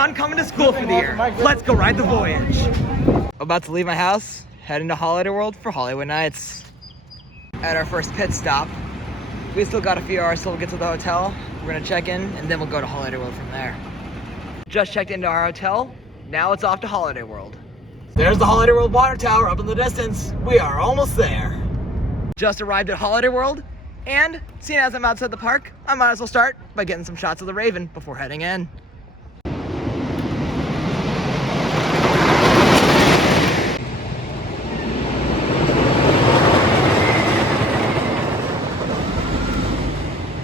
done coming to school for the year. Let's go ride the Voyage. About to leave my house, heading to Holliwood for Holiwood nights. At our first pit stop, we still got a few hours till we get to the hotel. We're gonna check in and then we'll go to Holliwood from there. Just checked into our hotel. Now it's off to Holliwood. There's the Holliwood water tower up in the distance. We are almost there. Just arrived at Holliwood, and seeing as I'm outside the park, I might as well start by getting some shots of the Raven before heading in.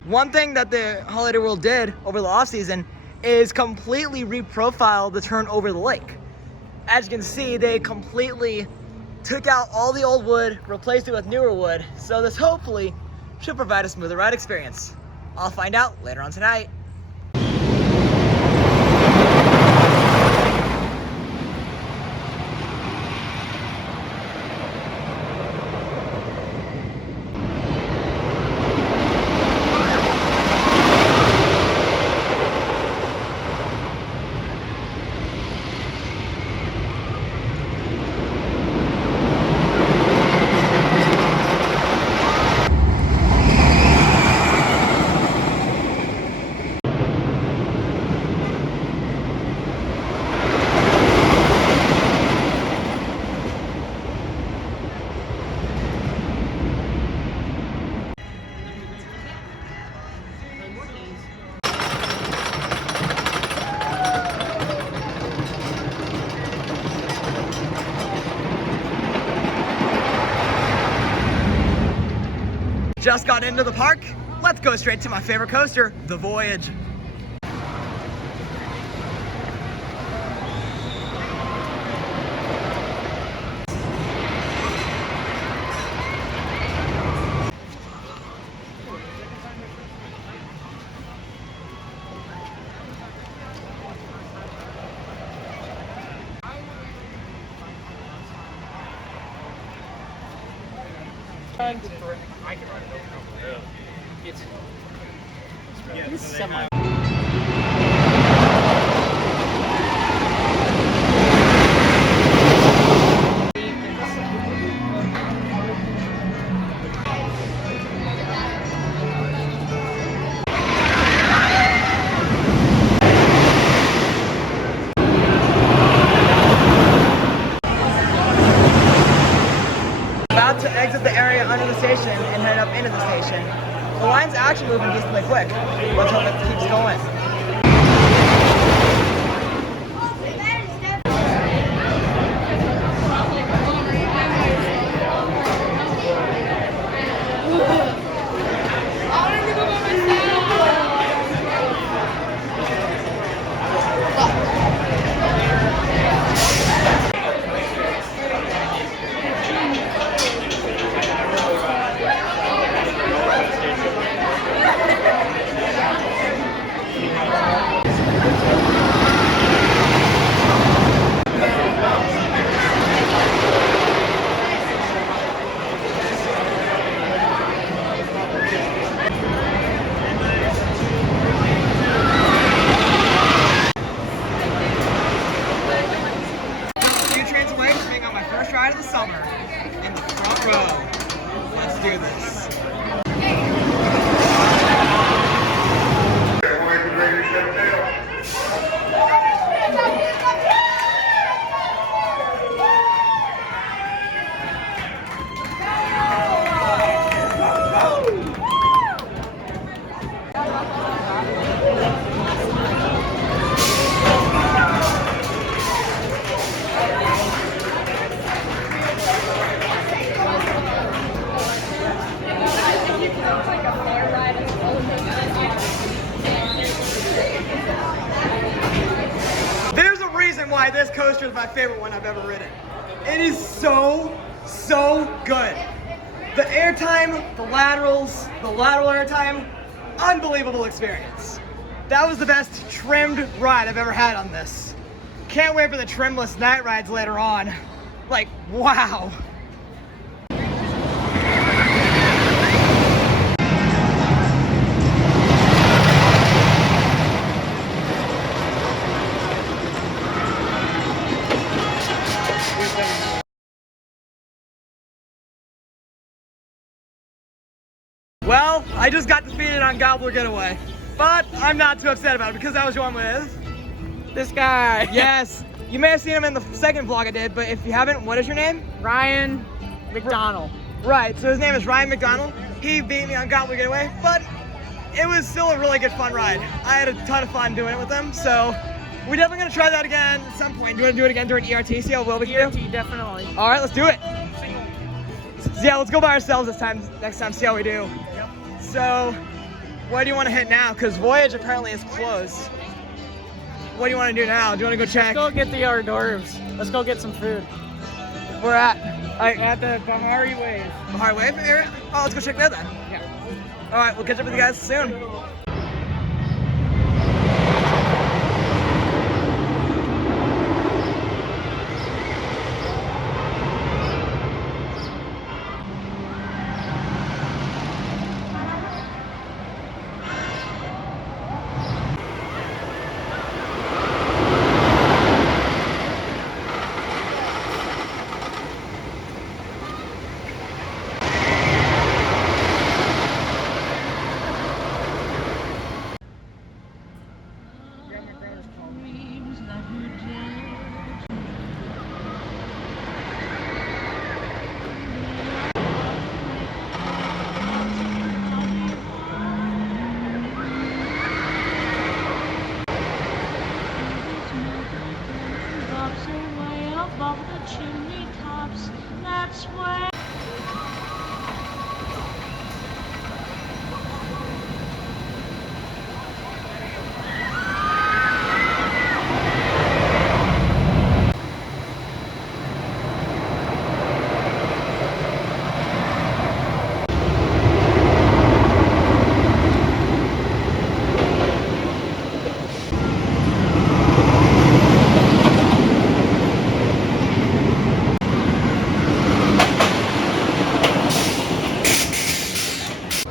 One thing that the Holliwood did over the off season is completely reprofile the turn over the lake. As you can see, they completely took out all the old wood, replaced it with newer wood, so this hopefully should provide a smoother ride experience. I'll find out later on tonight. Just got into the park. Let's go straight to my favorite coaster, the Voyage. I can ride it. It's semi. About to exit the area under the station and head up into the station. The line's actually moving decently quick. Let's hope it keeps going. Ride of the summer in the front row. Let's do this. Why this coaster is my favorite one I've ever ridden. It is so good. The airtime, the lateral airtime, unbelievable experience. That was the best trimmed ride I've ever had on this. Can't wait for the trimless night rides later on. Like, wow. Well, I just got defeated on Gobbler Getaway, but I'm not too upset about it because I was going with This guy. yes. You may have seen him in the second vlog I did, but if you haven't, what is your name? Ryan McDonald. Right, so his name is Ryan McDonald. He beat me on Gobbler Getaway, but it was still a really good fun ride. I had a ton of fun doing it with him, so we're definitely gonna try that again at some point. Do you wanna do it again during ERT, see how well we can do? ERT, definitely. All right, let's do it. Yeah, let's go by ourselves next time, see how we do. Yep. So, what do you wanna hit now? Because Voyage apparently is closed. What do you wanna do now? Do you wanna go check? Let's go get the hors d'oeuvres. Let's go get some food. We're at At the Bahari Wave. Bahari Wave area? Oh, let's go check that then. Yeah. All right, we'll catch up with you guys soon. Above the chimney tops, that's where.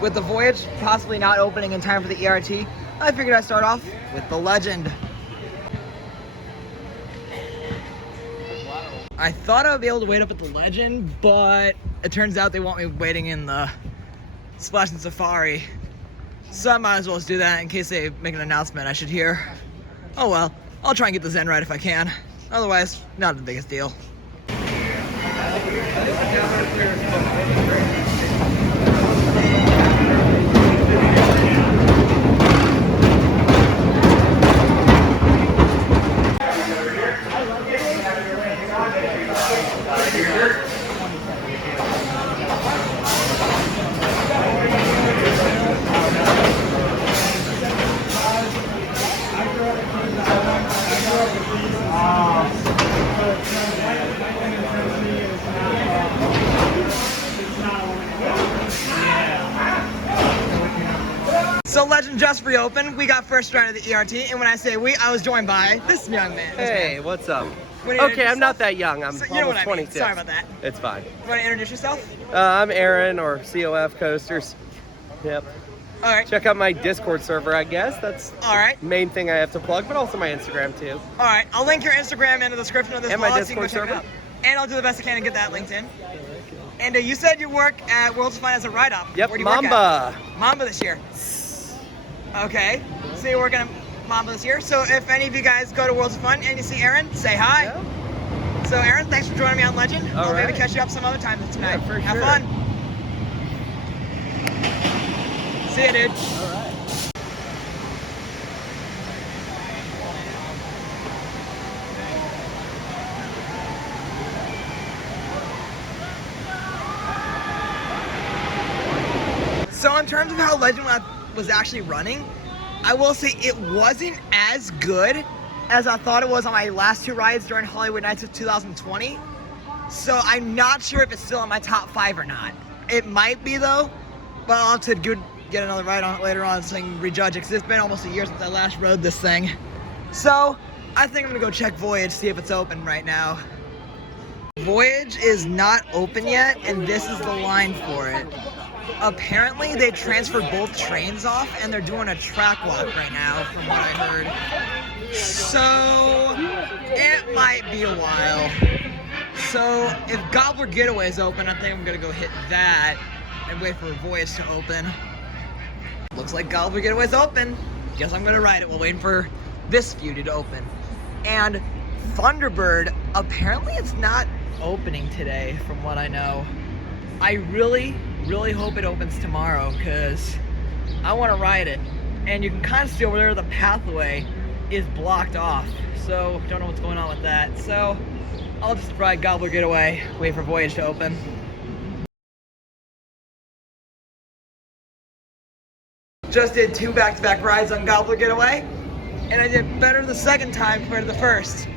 With the Voyage possibly not opening in time for the ERT, I figured I'd start off with the Legend. I thought I would be able to wait up at the Legend, but it turns out they want me waiting in the Splash and Safari. So I might as well just do that in case they make an announcement I should hear. Oh well, I'll try and get the Zen right if I can. Otherwise, not the biggest deal. So Legend just reopened. We got first ride of the ERT, and when I say we, I was joined by this young man. Hey, what's up? Wanna Okay, introduce I'm not yourself? that young. I'm So, you know what almost I mean. 22. Sorry about that. It's fine. You want to introduce yourself? I'm Aaron, or COF Coasters. Yep. All right. Check out my Discord server, I guess. That's All right. the main thing I have to plug, but also my Instagram too. All right. I'll link your Instagram in the description of this And vlog my so you can go Discord check it server. out. And I'll do the best I can to get that linked in. And you said you work at Worlds of Fun as a write-up. Yep, Where do you work Mamba. at? Mamba this year. Okay. So you're working at Mamba this year. So if any of you guys go to Worlds of Fun and you see Aaron, say hi. Yeah. So Aaron, thanks for joining me on Legend. All I'll maybe right. catch you up some other time tonight. Yeah, for Have sure. fun. See ya, dude. All right. So in terms of how Legend Lab was actually running, I will say it wasn't as good as I thought it was on my last two rides during Holiwood Nights of 2020. So I'm not sure if it's still in my top 5 or not. It might be though, but I'll have to get another ride on it later on so I can rejudge it, because it's been almost a year since I last rode this thing. So I think I'm gonna go check Voyage, see if it's open right now. Voyage is not open yet, and this is the line for it. Apparently they transferred both trains off and they're doing a track walk right now from what I heard. So it might be a while. So if Gobbler Getaway is open, I think I'm gonna go hit that. and wait for Voyage to open. Looks like Gobbler Getaway's open. Guess I'm gonna ride it while waiting for this view to open. And Thunderbird, apparently it's not opening today from what I know. I really, really hope it opens tomorrow because I want to ride it. And you can kind of see over there the pathway is blocked off. So don't know what's going on with that. So I'll just ride Gobbler Getaway, wait for Voyage to open. Just did 2 back-to-back rides on Gobbler Getaway, and I did better the second time compared to the first.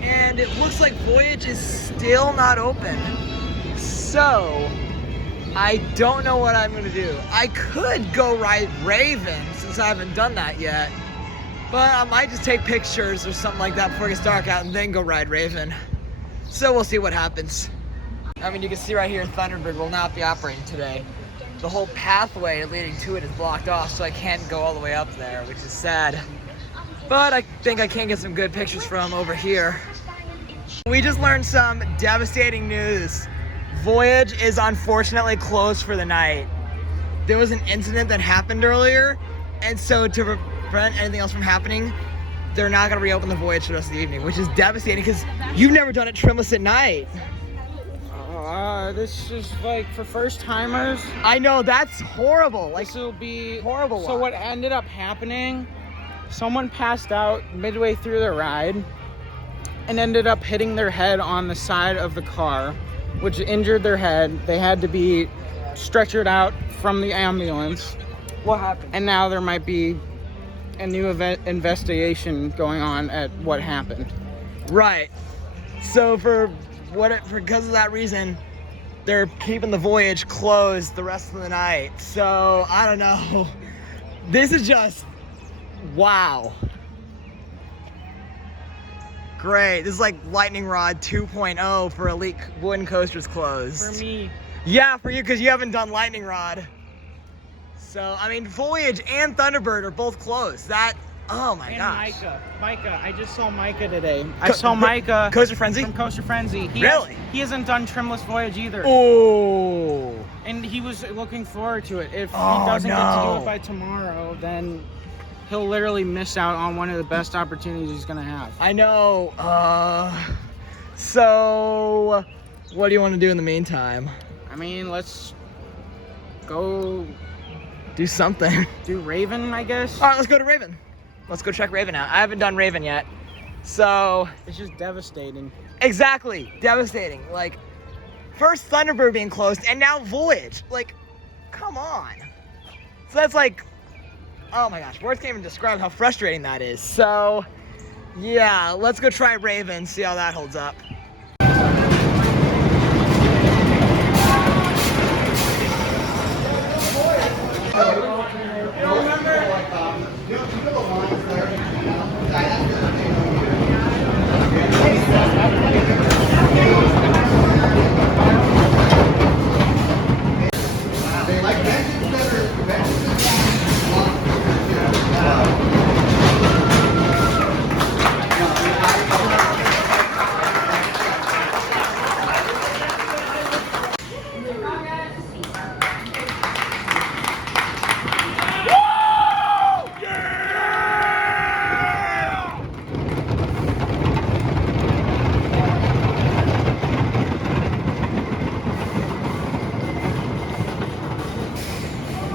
And it looks like Voyage is still not open. So I don't know what I'm gonna do. I could go ride Raven since I haven't done that yet, but I might just take pictures or something like that before it gets dark out and then go ride Raven. So we'll see what happens. I mean, you can see right here, Thunderbird will not be operating today. The whole pathway leading to it is blocked off, so I can't go all the way up there, which is sad. But I think I can get some good pictures from over here. We just learned some devastating news. Voyage is unfortunately closed for the night. There was an incident that happened earlier, and so to prevent anything else from happening, they're not gonna reopen the Voyage for the rest of the evening, which is devastating because you've never done it Trimless at night. This is like for first timers. I know, that's horrible. Like, This will be horrible. So what ended up happening, someone passed out midway through the ride and ended up hitting their head on the side of the car, which injured their head. They had to be stretchered out from the ambulance. What happened? And now there might be a new investigation going on at what happened. Right. So because of that reason, they're keeping the Voyage closed the rest of the night. So I don't know. This is just wow. Great. This is like Lightning Rod 2.0 for Elite Wooden Coasters closed. For me. Yeah, for you, because you haven't done Lightning Rod. So, I mean, Voyage and Thunderbird are both closed. Oh my gosh. Micah. I just saw Micah today. I saw Micah Coaster Frenzy? from Coaster Frenzy. Really? He hasn't done Trimless Voyage either. Oh. And he was looking forward to it. If he Oh, doesn't get to do no. it by tomorrow, then he'll literally miss out on one of the best opportunities he's gonna have. I know. So what do you want to do in the meantime? I mean, let's go Do something. do Raven, I guess. All right, let's go to Raven. Let's go check Raven out. I haven't done Raven yet. So, It's just devastating. exactly, devastating. Like, first Thunderbird being closed, and now Voyage. Like, come on. So that's like, oh my gosh, words can't even describe how frustrating that is. So, yeah, let's go try Raven, see how that holds up.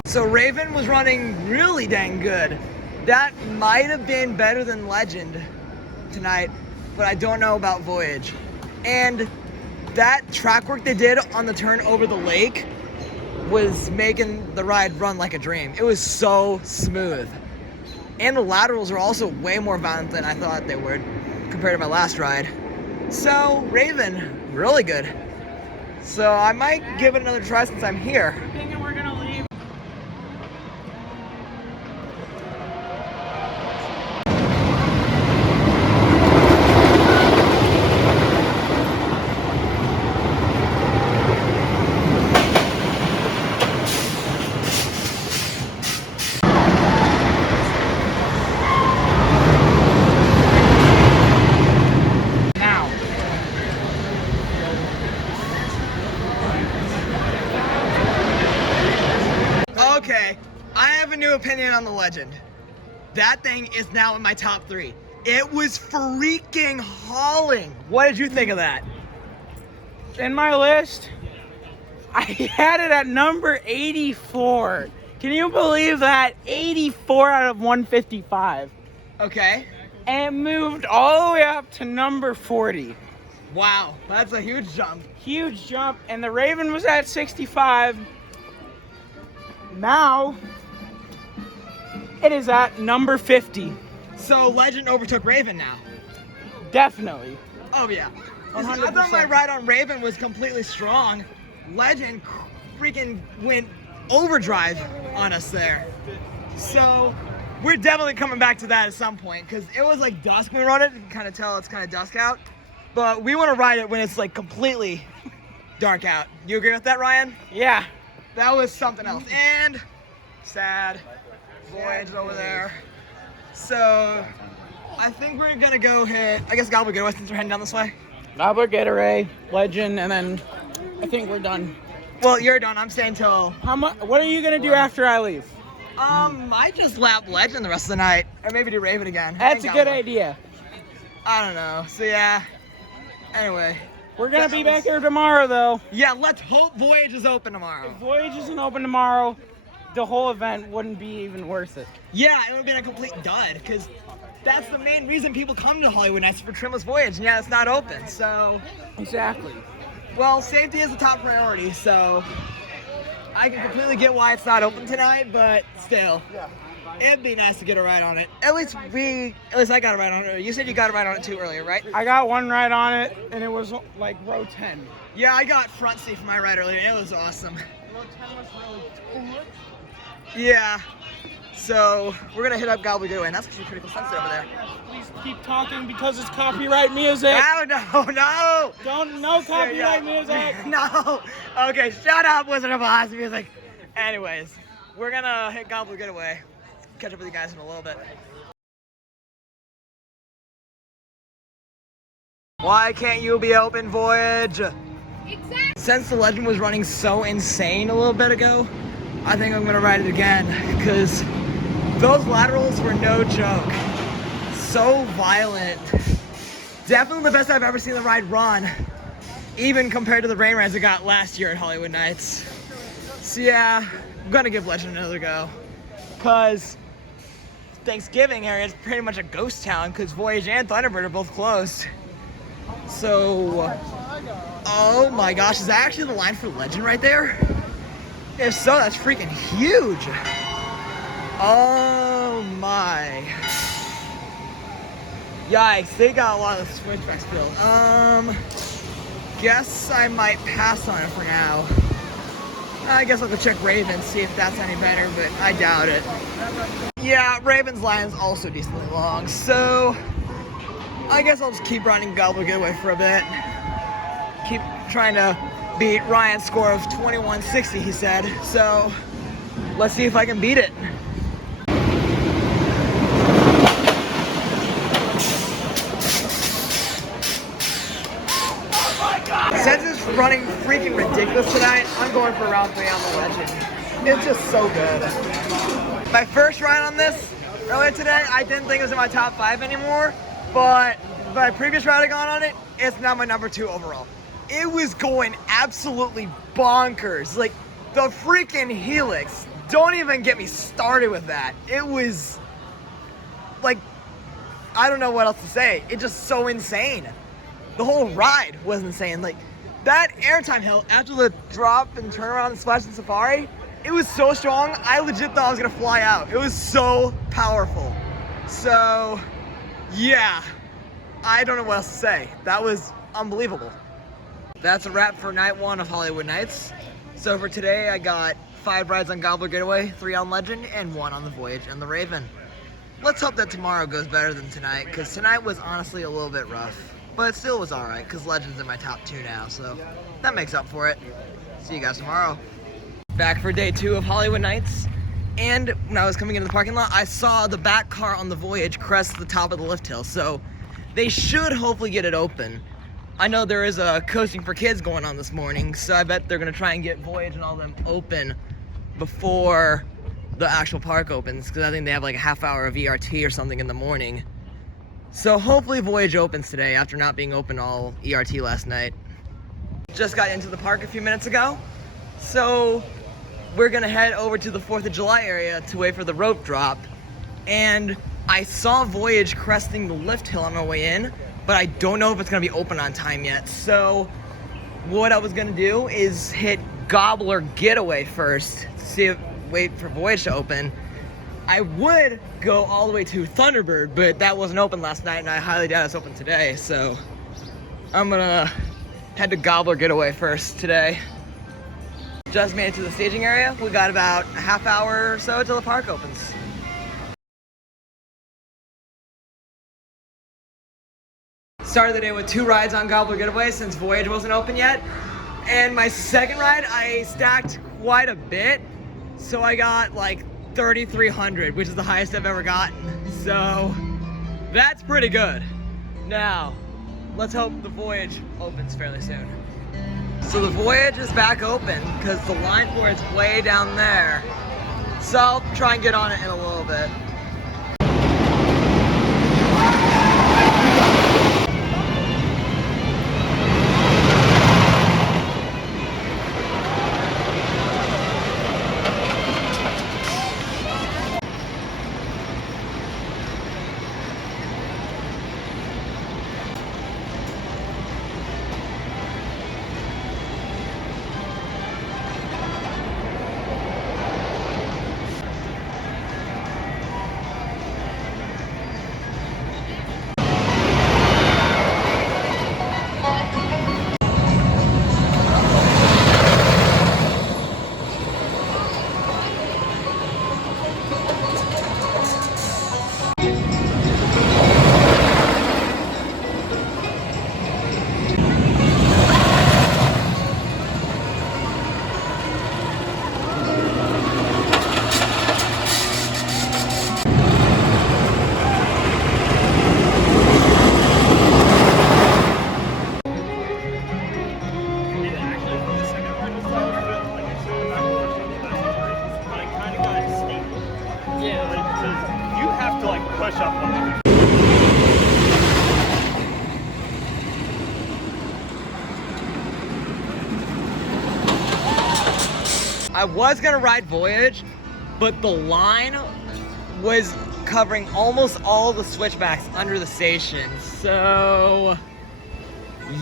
So Raven was running really dang good. That might have been better than Legend tonight, but I don't know about Voyage. And that track work they did on the turn over the lake was making the ride run like a dream. It was so smooth. And the laterals are also way more violent than I thought they would compared to my last ride. So Raven, really good. So I might give it another try since I'm here. Thinking we're gonna leave. new opinion on the Legend. That thing is now in my top 3. It was freaking hauling. What did you think of that? In my list, I had it at number 84. Can you believe that? 84 out of 155. Okay. And it moved all the way up to number 40. Wow, that's a huge jump. Huge jump. And the Raven was at 65. Now, it is at number 50. So Legend overtook Raven now. Definitely. Oh yeah. 100%. I thought my ride on Raven was completely strong. Legend freaking went overdrive on us there. So we're definitely coming back to that at some point because it was like dusk when we rode it. You can kind of tell it's kind of dusk out. But we want to ride it when it's like completely dark out. You agree with that, Ryan? Yeah. That was something else. And sad. Voyage is over there. So I think we're gonna go hit, I guess Gobbler Getaway since we're heading down this way. Gobbler Getaway, Legend, and then I think we're done. Well, you're done. I'm staying till. What are you gonna do after I leave? Might just lap Legend the rest of the night, or maybe do Raven again. That's a And good Gobbler. idea. I don't know. So yeah. Anyway. We're gonna be back here tomorrow, though. Yeah, let's hope Voyage is open tomorrow. If Voyage isn't open tomorrow, the whole event wouldn't be even worth it. Yeah, it would have been a complete dud, because that's the main reason people come to Holiwood Nights for Trimless Voyage, and yeah, it's not open, so. Exactly. Well, safety is a top priority, so I can completely get why it's not open tonight, but still, it'd be nice to get a ride on it. At least I got a ride on it. You said you got a ride on it too earlier, right? I got one ride on it, and it was like row 10. Yeah, I got front seat for my ride earlier, and it was awesome. Row 10 was really cool. Yeah, so we're gonna hit up Gobbler Getaway, and that's actually pretty cool sunset over there. Please keep talking because it's copyright music. No. No copyright music. No. Okay, shut up, Wizard of Oz music. Anyways, we're gonna hit Gobbler Getaway. Catch up with you guys in a little bit. Why can't you be open, Voyage? Exactly. Since the Legend was running so insane a little bit ago, I think I'm gonna ride it again, because those laterals were no joke. So violent. Definitely the best I've ever seen the ride run, even compared to the rain rides I got last year at Holiwood Nights. So yeah, I'm gonna give Legend another go, because Thanksgiving area is pretty much a ghost town, because Voyage and Thunderbird are both closed. So, oh my gosh, is that actually the line for Legend right there? If so, that's freaking huge. Oh my. Yikes, they got a lot of switchbacks built. Guess I might pass on it for now. I guess I'll go check Raven, see if that's any better, but I doubt it. Yeah, Raven's line is also decently long, so I guess I'll just keep running Gobbler Getaway for a bit. Keep trying to beat Ryan's score of 2160, he said. So let's see if I can beat it. Since it's running freaking ridiculous tonight, I'm going for round 3 on the Legend. It's just so good. My first ride on this earlier today, I didn't think it was in my top 5 anymore, but my previous ride I got on it, it's now my number 2 overall. It was going absolutely bonkers. Like, the freaking Helix, don't even get me started with that. It was, like, I don't know what else to say. It's just so insane. The whole ride was insane. Like, that airtime hill after the drop and turn around and splash in Safari, it was so strong, I legit thought I was gonna fly out. It was so powerful. So, yeah, I don't know what else to say. That was unbelievable. That's a wrap for night 1 of Holiwood Nights. So for today, I got 5 rides on Gobbler Getaway, 3 on Legend, and 1 on the Voyage and the Raven. Let's hope that tomorrow goes better than tonight, because tonight was honestly a little bit rough. But it still was alright, because Legend's in my top 2 now, so that makes up for it. See you guys tomorrow. Back for day 2 of Holiwood Nights, and when I was coming into the parking lot, I saw the back car on the Voyage crest the top of the lift hill, so they should hopefully get it open. I know there is a coasting for kids going on this morning, so I bet they're gonna try and get Voyage and all them open before the actual park opens, because I think they have like a half hour of ERT or something in the morning. So hopefully Voyage opens today after not being open all ERT last night. Just got into the park a few minutes ago, so we're gonna head over to the 4th of July area to wait for the rope drop. And I saw Voyage cresting the lift hill on my way in, but I don't know if it's gonna be open on time yet. So what I was gonna do is hit Gobbler Getaway first, wait for Voyage to open. I would go all the way to Thunderbird, but that wasn't open last night, and I highly doubt it's open today. So I'm gonna head to Gobbler Getaway first today. Just made it to the staging area. We got about a half hour or so till the park opens. Started the day with 2 rides on Gobbler Getaway since Voyage wasn't open yet. And my second ride, I stacked quite a bit. So I got like 3,300, which is the highest I've ever gotten. So that's pretty good. Now, let's hope the Voyage opens fairly soon. So the Voyage is back open because the line for it's way down there. So I'll try and get on it in a little bit. I was gonna ride Voyage, but the line was covering almost all the switchbacks under the station. So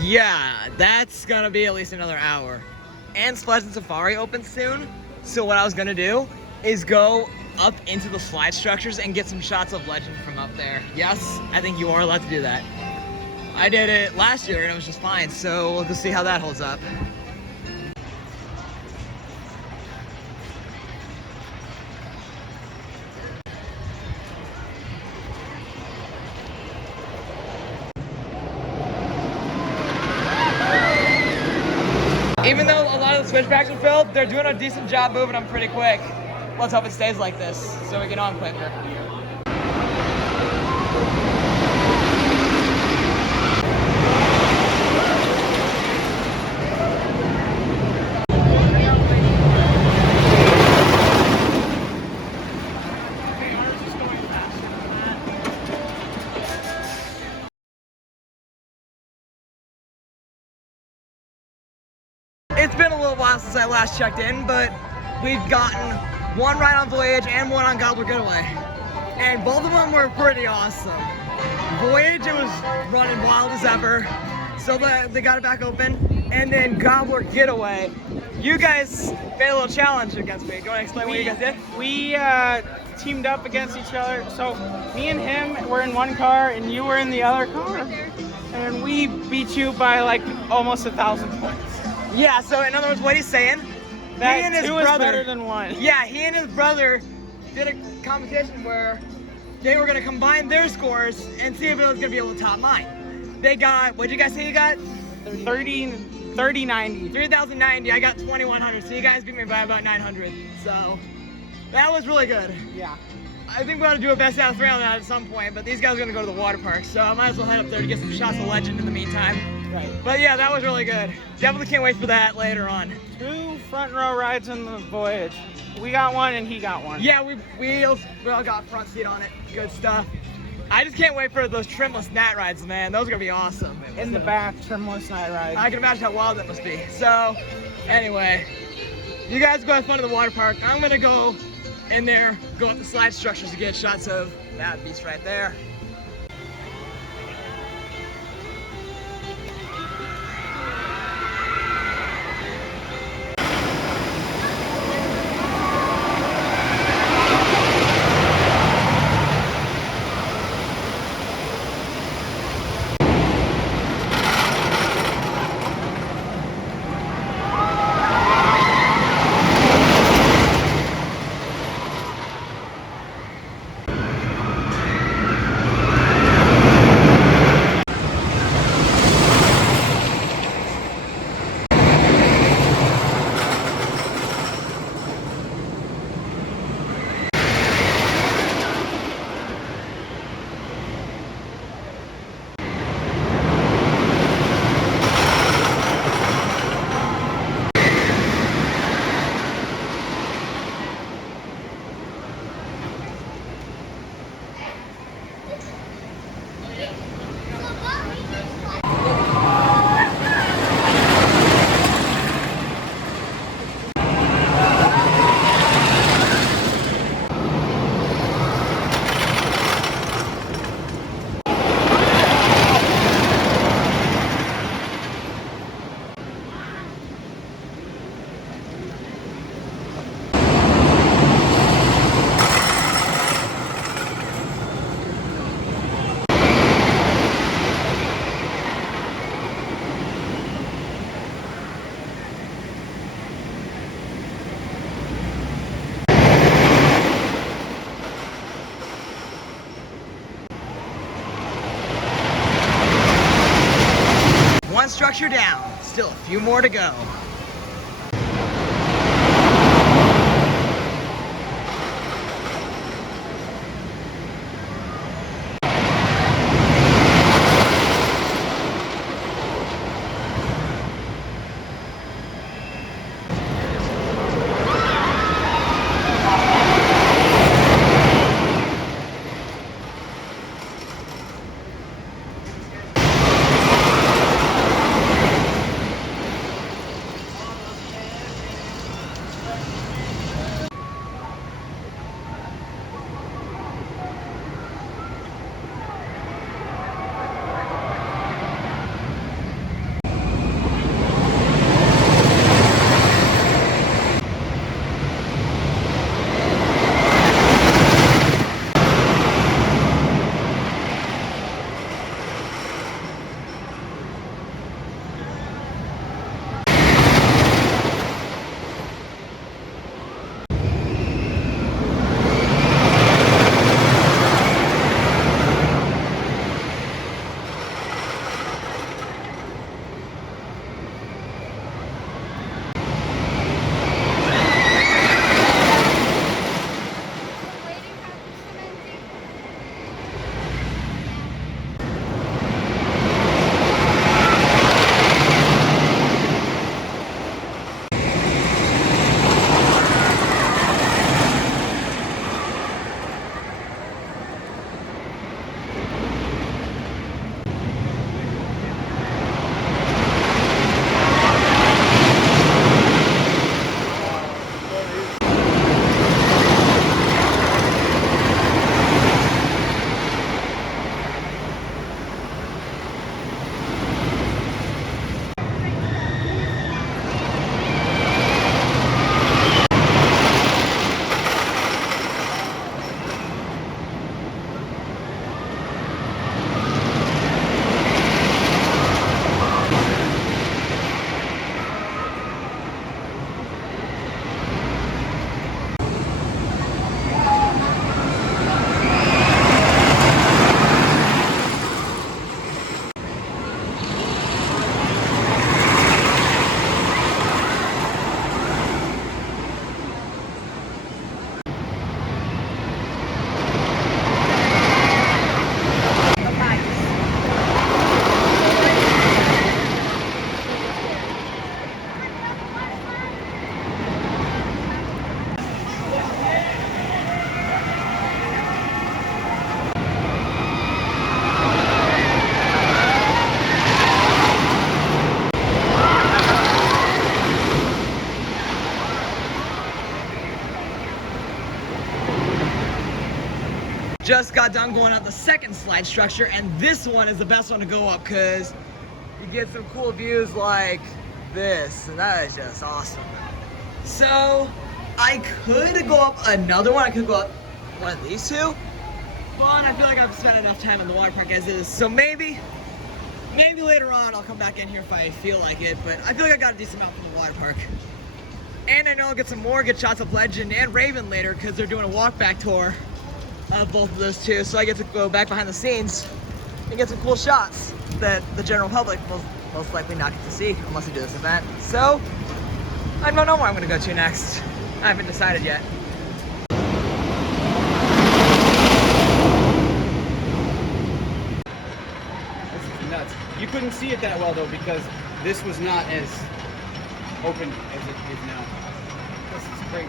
yeah, that's gonna be at least another hour. And Splash and Safari opens soon. So what I was gonna do is go up into the slide structures and get some shots of Legend from up there. Yes, I think you are allowed to do that. I did it last year and it was just fine. So we'll go see how that holds up. Even though a lot of the switchbacks are filled, they're doing a decent job moving them pretty quick. Let's hope it stays like this so we get on quicker. It's been a little while since I last checked in, but we've gotten 1 ride on Voyage and 1 on Gobbler Getaway. And both of them were pretty awesome. Voyage, it was running wild as ever, so they got it back open. And then Gobbler Getaway, you guys made a little challenge against me. Do you want to explain what you guys did? We teamed up against each other. So me and him were in one car and you were in the other car. And we beat you by like almost 1,000 points. Yeah, so in other words, what he's saying, That he and his 2 brother, is better than 1. Yeah, he and his brother did a competition where they were gonna combine their scores and see if it was gonna be able to top mine. They got, what'd you guys say you got? 3090. 3,090, I got 2,100, so you guys beat me by about 900. So, that was really good. Yeah. I think we ought to do a best out of 3 on that at some point, but these guys are gonna go to the water park, so I might as well head up there to get some shots of Legend in the meantime. Right. But yeah, that was really good. Definitely can't wait for that later on. 2 front row rides in the Voyage. We got one and he got one. Yeah, we all got front seat on it. Good stuff. I just can't wait for those trimless night rides, man. Those are gonna be awesome. In the back, trimless night ride. I can imagine how wild that must be. So, anyway, you guys go have fun at the water park. I'm gonna go in there, go up the slide structures to get shots of that beast right there. One structure down, still a few more to go. Just got done going up the second slide structure, and this one is the best one to go up because you get some cool views like this, and that is just awesome. So I could go up another one. I could go up one of these two, but I feel like I've spent enough time in the water park as is. So maybe later on I'll come back in here if I feel like it, but I feel like I got a decent amount from the water park. And I know I'll get some more good shots of Legend and Raven later because they're doing a walk back tour of both of those two. So I get to go back behind the scenes and get some cool shots that the general public will most likely not get to see unless we do this event. So I don't know where I'm gonna go to next. I haven't decided yet. This is nuts. You couldn't see it that well though because this was not as open as it is now. This is crazy.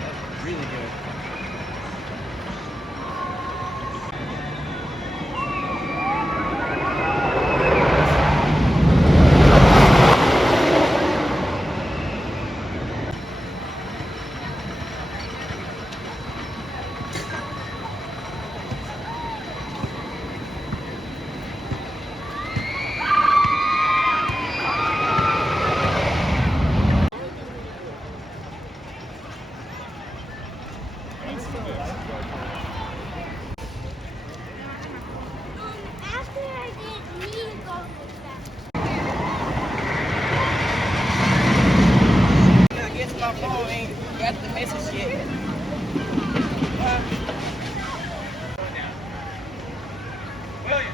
That's really good. After I did me go with that. I guess my phone ain't got the message yet. William.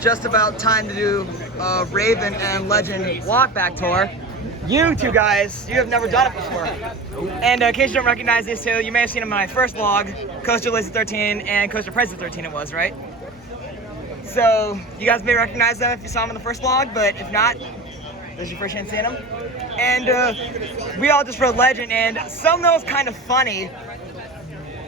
Just about time to do Raven and Legend walk back tour. You two guys, you have never done it before. And in case you don't recognize these two, you may have seen them in my first vlog, Coaster Lazy 13 and Coaster Princess 13 it was, right? So you guys may recognize them if you saw them in the first vlog, but if not, this is your first chance seeing them. And we all just rode Legend, and something that was kind of funny,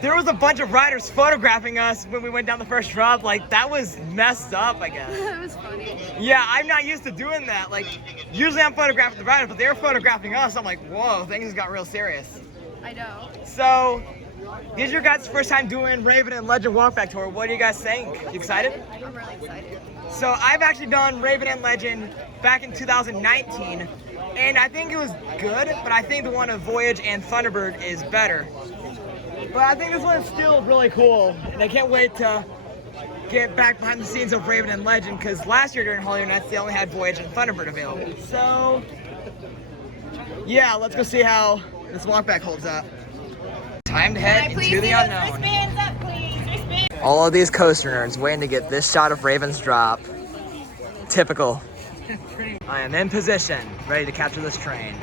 there was a bunch of riders photographing us when we went down the first drop. Like, that was messed up, I guess. That was funny. Yeah, I'm not used to doing that. Like, usually I'm photographing the riders, but they were photographing us. I'm like, whoa, things got real serious. I know. So, this is your guys' first time doing Raven and Legend Walkback Tour. What do you guys think? You excited? I'm really excited. So, I've actually done Raven and Legend back in 2019, and I think it was good, but I think the one of Voyage and Thunderbird is better. But I think this one is still really cool, and I can't wait to get back behind the scenes of Raven and Legend, because last year during Hollywood Nights they only had Voyage and Thunderbird available. So, yeah, let's go see how this walkback holds up. Time to head into the unknown. All of these coaster nerds waiting to get this shot of Raven's drop. Typical. I am in position, ready to capture this train.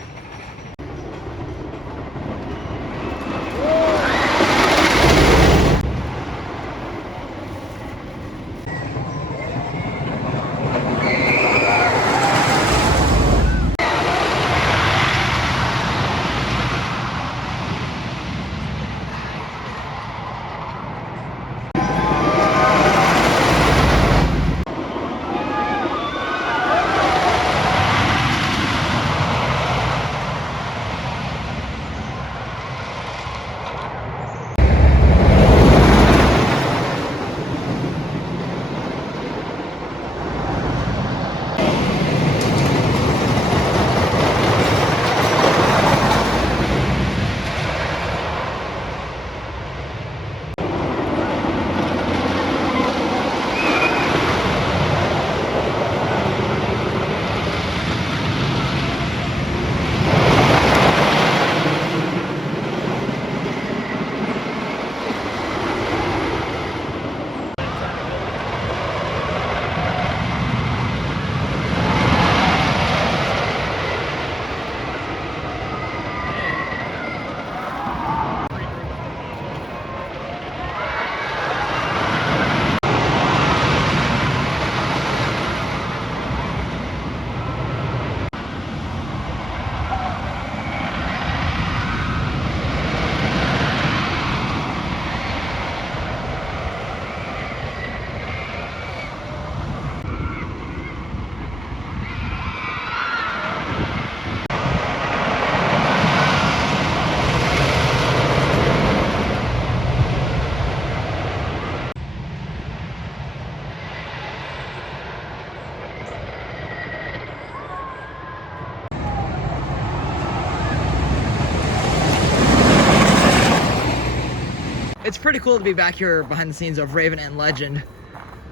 it's pretty cool to be back here behind the scenes of Raven and Legend.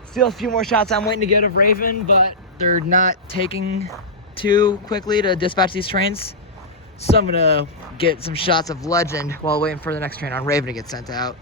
Still a few more shots I'm waiting to get of Raven, but they're not taking too quickly to dispatch these trains. So I'm gonna get some shots of Legend while waiting for the next train on Raven to get sent out.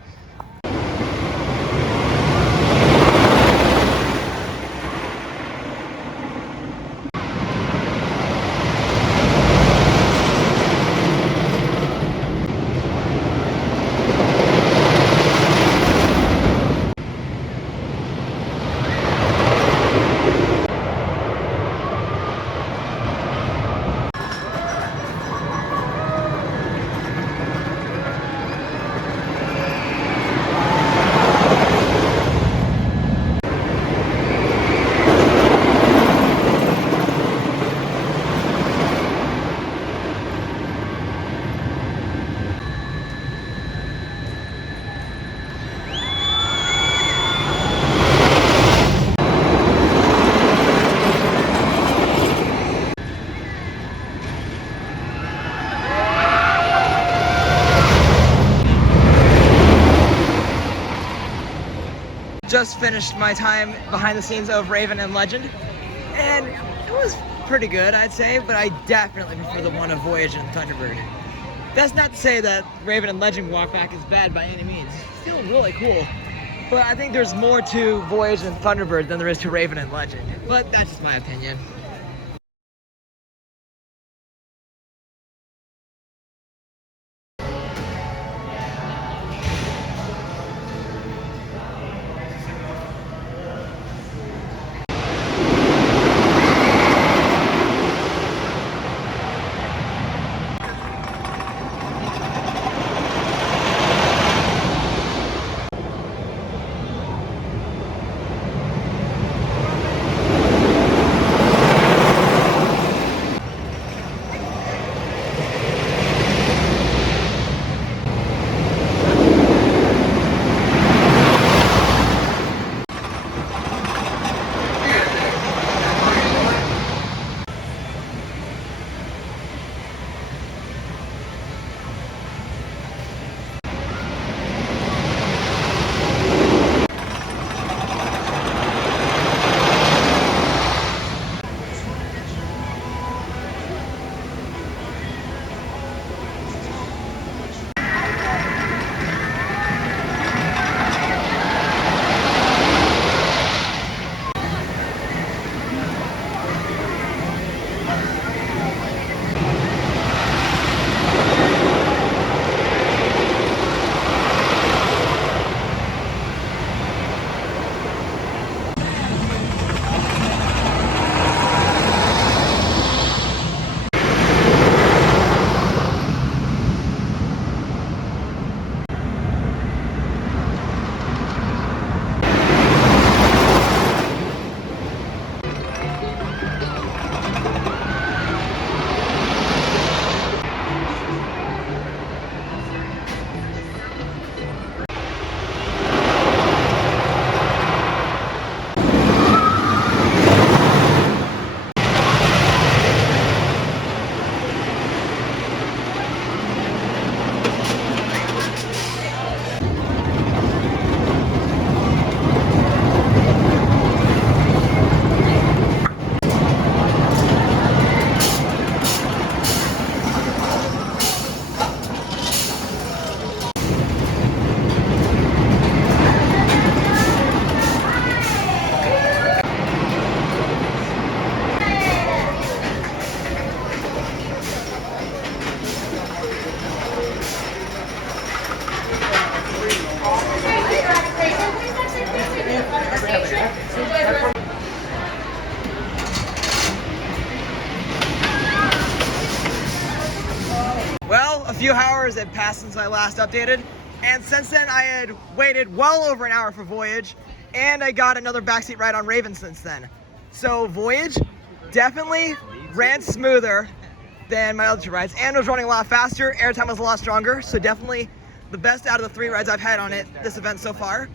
Just finished my time behind the scenes of Raven and Legend, and it was pretty good, I'd say, but I definitely prefer the one of Voyage and Thunderbird. That's not to say that Raven and Legend walk back is bad by any means. It's still really cool, but I think there's more to Voyage and Thunderbird than there is to Raven and Legend, but that's just my opinion. Well, a few hours had passed since I last updated, and since then I had waited well over an hour for Voyage, and I got another backseat ride on Raven since then. So Voyage definitely ran smoother than my other two rides, and was running a lot faster. Airtime was a lot stronger, so definitely the best out of the 3 rides I've had on this event so far.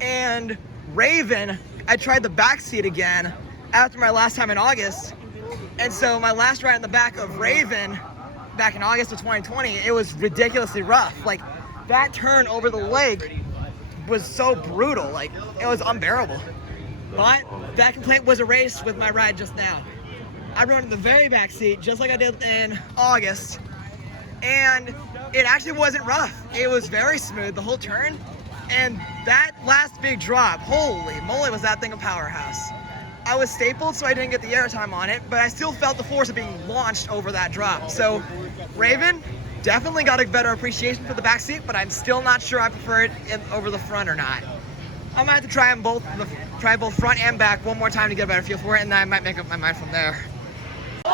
And Raven, I tried the back seat again after my last time in August, and so my last ride in the back of Raven back in August of 2020, it was ridiculously rough. Like, that turn over the lake was so brutal, like it was unbearable. But that complaint was erased with my ride just now. I rode in the very back seat, just like I did in August, and it actually wasn't rough. It was very smooth, the whole turn, and that last big drop, holy moly, was that thing a powerhouse. I was stapled, so I didn't get the airtime on it, but I still felt the force of being launched over that drop. So, Raven, definitely got a better appreciation for the back seat, but I'm still not sure I prefer it over the front or not. I'm gonna have to try them both, try both front and back one more time to get a better feel for it, and then I might make up my mind from there.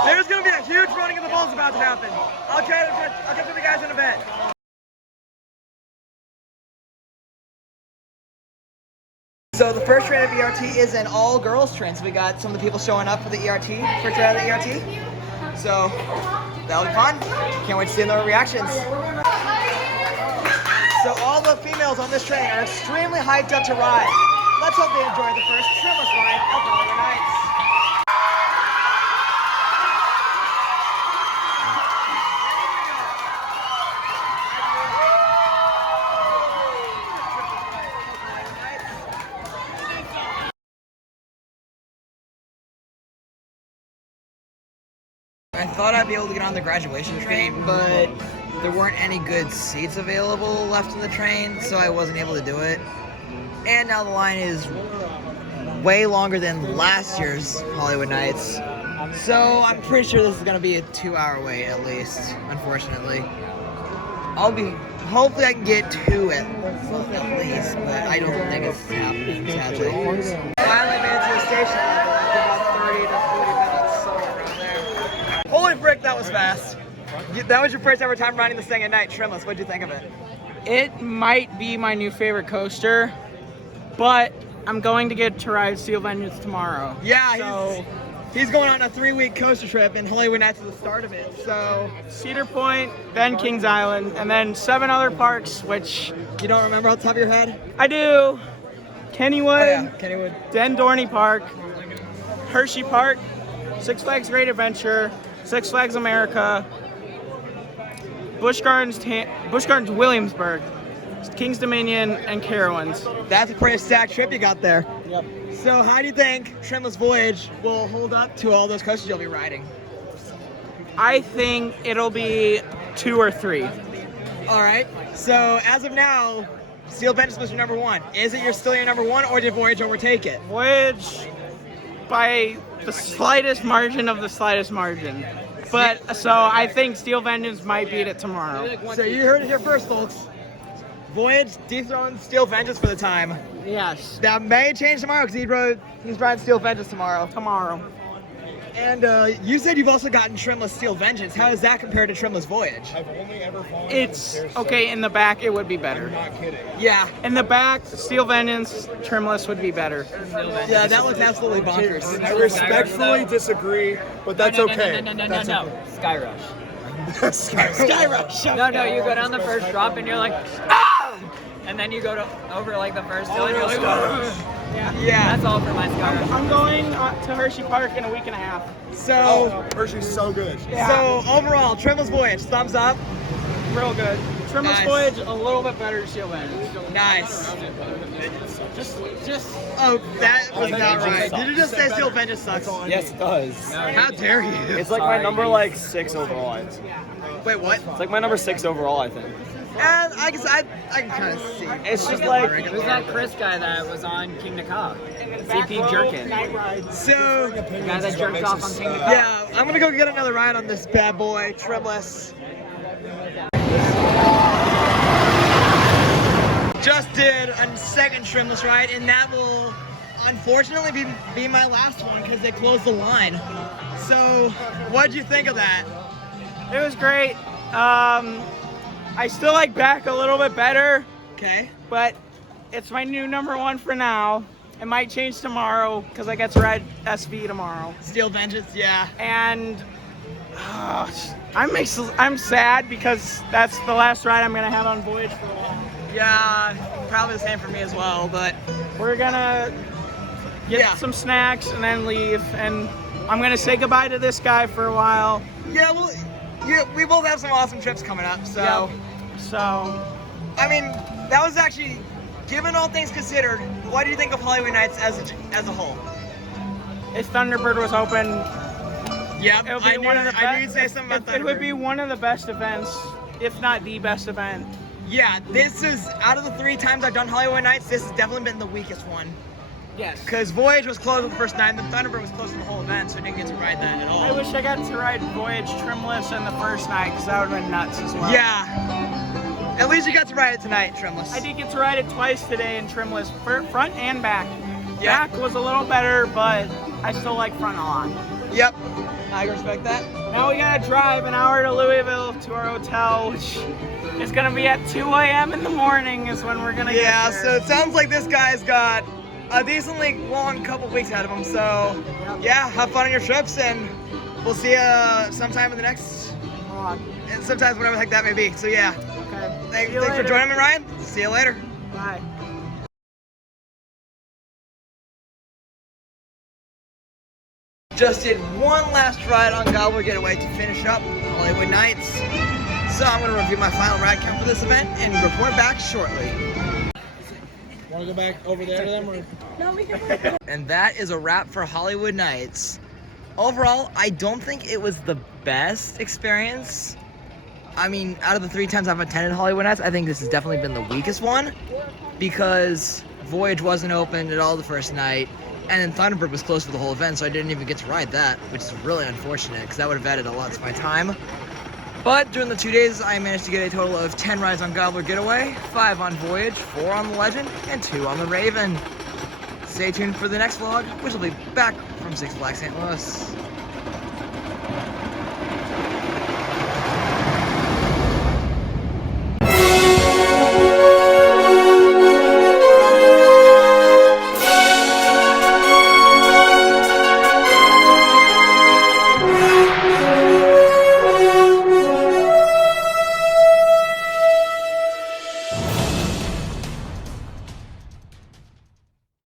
There's gonna be a huge running of the bulls about to happen. I'll catch with the guys in a bit. So the first train of ERT is an all-girls train, so we got some of the people showing up for the ERT, first train of the ERT. So that'll be fun. Can't wait to see their reactions. So all the females on this train are extremely hyped up to ride. Let's hope they enjoy the first Trimless ride of Hollywood Nights. I thought I'd be able to get on the graduation train, but there weren't any good seats available left in the train, so I wasn't able to do it. And now the line is way longer than last year's Hollywood Nights, so I'm pretty sure this is gonna be a 2-hour wait at least, unfortunately. Hopefully I can get to it at least, but I don't think it's happening, sadly. Finally made it to the station after about 30 to 40 minutes, somewhere around there. Holy frick, that was fast. That was your first ever time riding this thing at night, Trimless. What'd you think of it? It might be my new favorite coaster, but I'm going to get to ride Steel Vengeance tomorrow. Yeah, so he's going on a 3-week coaster trip, and Hollywood Nights is the start of it. So Cedar Point, then Kings Island, and then 7 other parks, which you don't remember off the top of your head? I do. Kennywood, Oh, yeah, Kennywood. then Dorney Park, Hershey Park, Six Flags Great Adventure, Six Flags America, Busch Gardens Williamsburg, Kings Dominion, and Carowinds. That's a pretty stacked trip you got there. Yep. So how do you think Trimless Voyage will hold up to all those coasters you'll be riding? I think it'll be 2 or 3. All right. So as of now, Steel Vengeance was your number 1. Is it still your number 1, or did Voyage overtake it? Voyage by the slightest margin of the slightest margin. But so I think Steel Vengeance might beat it tomorrow. So you heard it here first, folks. Voyage dethroned Steel Vengeance for the time. Yes. That may change tomorrow because he's riding Steel Vengeance tomorrow. And you said you've also gotten Trimless Steel Vengeance. How does that compare to Trimless Voyage? It's okay. In the back, it would be better. Yeah. In the back, Steel Vengeance, Trimless would be better. Yeah, that looks absolutely bonkers. I respectfully disagree, but that's okay. No. Sky Rush. Sky Rush. No, you go down the first drop and you're like, ah! And then you go over like the first hill and you're like, Yeah. that's all for my Sky Rush. I'm going to Hershey Park in a week and a half. So, Hershey's so good. so overall, Trimless Voyage, thumbs up. Real good. Trimless Nice. Voyage, a little bit better than Steel Vengeance. Nice. Just. Oh, that was not right. Did you just say Steel Vengeance sucks? Yes, it does. How dare you? It's like my number 6 overall. It's Wait, what? like my number 6 overall, I think. And I guess I can kind of see. It's just like Who's that Chris guy that was on King Ka? CP Jerkin. So, The guy that jerked off on King Ka. yeah, I'm gonna go get another ride on this bad boy, Trimless. Just did a second Trimless ride, and that will unfortunately be my last one because they closed the line. So, what'd you think of that? It was great. I still like back a little bit better, Okay. but it's my new number 1 for now. It might change tomorrow because I get to ride SV tomorrow. Steel Vengeance, yeah. And I'm sad because that's the last ride I'm gonna have on Voyage for a while. Yeah, probably the same for me as well, but We're gonna get some snacks and then leave, and I'm gonna say goodbye to this guy for a while. yeah, we both have some awesome trips coming up, so. So I mean, that was actually, given all things considered, what do you think of Hollywood Nights as a whole? If Thunderbird was open, Yeah, it would be one of the best. I knew you'd say something about It would Thunderbird. be one of the best events, if not the best event. Yeah, this is, out of the 3 times I've done Hollywood Nights, this has definitely been the weakest one. Yes. Because Voyage was closed the first night, and then Thunderbird was closed for the whole event, so I didn't get to ride that at all. I wish I got to ride Voyage Trimless in the first night, because that would have been nuts as well. Yeah. At least you got to ride it tonight, Trimless. I did get to ride it twice today in Trimless, front and back. Yeah. Back was a little better, but I still like front a lot. Yep. I respect that. Now we gotta drive an hour to Louisville to our hotel, which is gonna be at 2 a.m. in the morning is when we're gonna Yeah, get so there. it sounds like this guy's got a decently long couple weeks ahead of him. So, yeah, have fun on your trips, and we'll see you sometime in the next, and sometimes whatever the heck that may be. So, yeah. Okay. Thanks See you for later. joining me, Ryan. See you later. Bye. Just did one last ride on Gobbler Getaway to finish up Hollywood Nights. So I'm going to review my final ride count for this event and report back shortly. Want to go back over there to them? Or? And that is a wrap for Hollywood Nights. Overall, I don't think it was the best experience. I mean, out of the 3 times I've attended Hollywood Nights, I think this has definitely been the weakest one because Voyage wasn't open at all the first night, and then Thunderbird was closed for the whole event, so I didn't even get to ride that, which is really unfortunate because that would have added a lot to my time. But during the 2 days, I managed to get a total of 10 rides on Gobbler Getaway, 5 on Voyage, 4 on the Legend, and 2 on the Raven. Stay tuned for the next vlog, which will be back from Six Flags St. Louis.